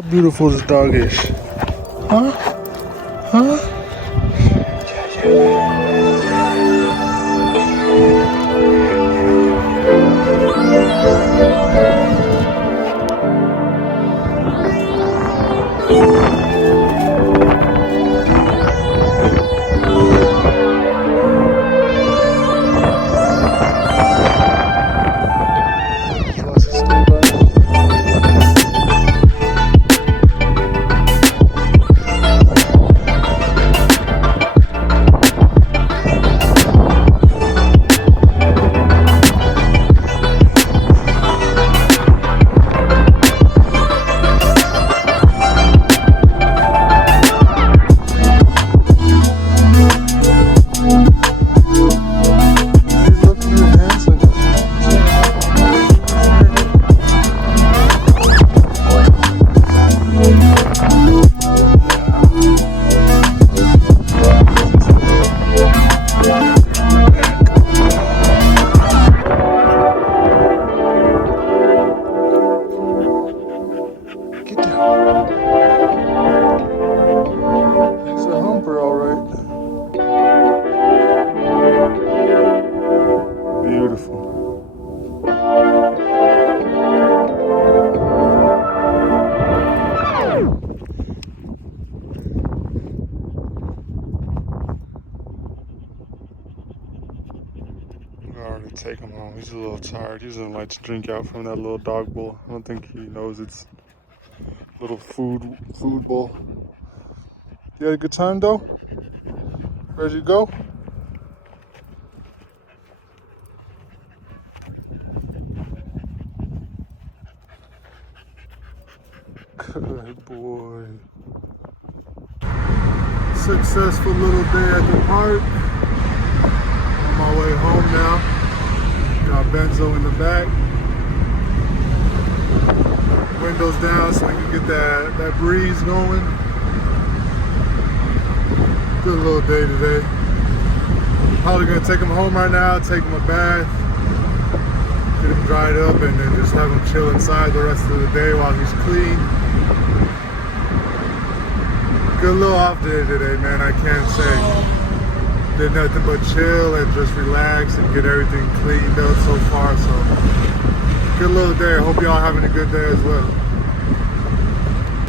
How beautiful this dog is. Huh? Huh? He's a humper, all right. Beautiful. I already take him home. He's a little tired. He doesn't like to drink out from that little dog bowl. I don't think he knows it's little food bowl. You had a good time though? Ready to go? Good boy. Successful little day at the park. On my way home now. Got Benzo in the back. Windows down so we can get that breeze going. Good little day today. Probably gonna take him home right now, take him a bath, get him dried up, and then just have him chill inside the rest of the day while he's clean. Good little off day today, man, I can't say. Did nothing but chill and just relax and get everything cleaned up so far, so good little day. I hope y'all having a good day as well.